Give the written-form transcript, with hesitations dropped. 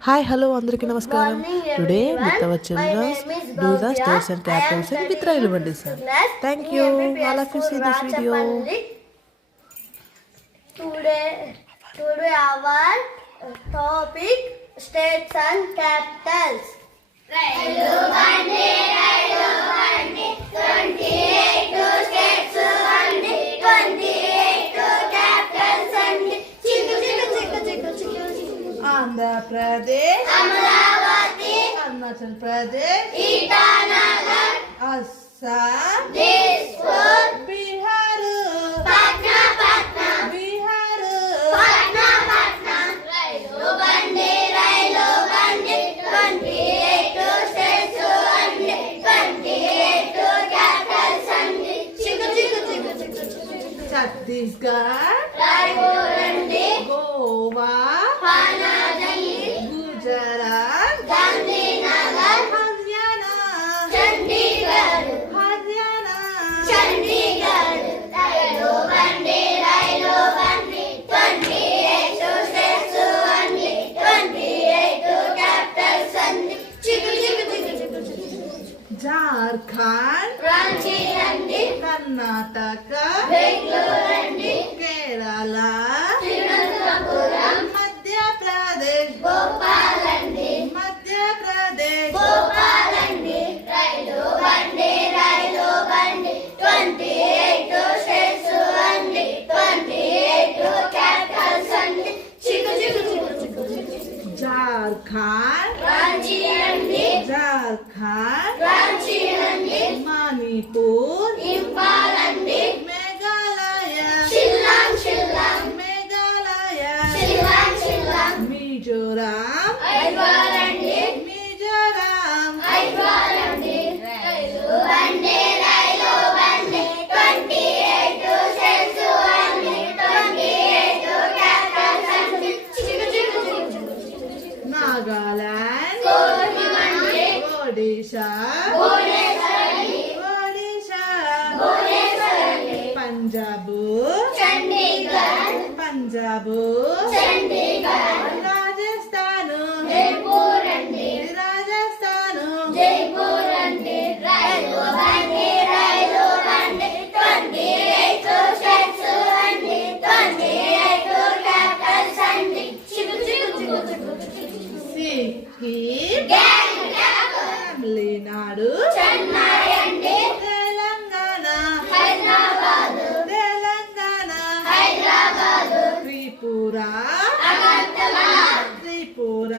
Hi, hello, Andriki Namaskaram. Today, with our children, do the states and capitals in with Railway sir. Thank you. All of you see this video. Today our topic states and capitals. Railu bandi, 28 states and 28 capitals and Andhra Pradesh, Amaravati, Arunachal Pradesh, Itanagar, Assam, Dispur, Bihar, Patna, Bihar, Patna. Railu bandi, 28 states and 28 capitals and Chhattisgarh, Raipur and Goa, Panaji, Gujarat, Gandhinagar, Haryana, Chandigarh, Railu bandi, 28 states and 28 capitals and Jharkhand, Ranchi and Karnataka, Bangalore and Kerala, Thiruvananthapuram, Madhya Pradesh, Bhopal and Madhya Pradesh, Bhopal and Railu bandi, 28 states and 28 capitals and Jharkhand, Ranchi and Jharkhand, Ranchi and Manipur, Impal and Meghalaya, Shillong, Meghalaya, Shillong, Mizoram, Aigwal and Mizoram, Aigwal and Railu bandi, 28 states and 28 capitals and Nagaland, Kohima, Odisha, Bhubaneswar, Punjab, Chandigarh, Rajasthan, Jaipur and Rajasthan, Railu bandi, 28 states and 28 capitals and Sikkim, Gang, Tamil Nadu, Chennai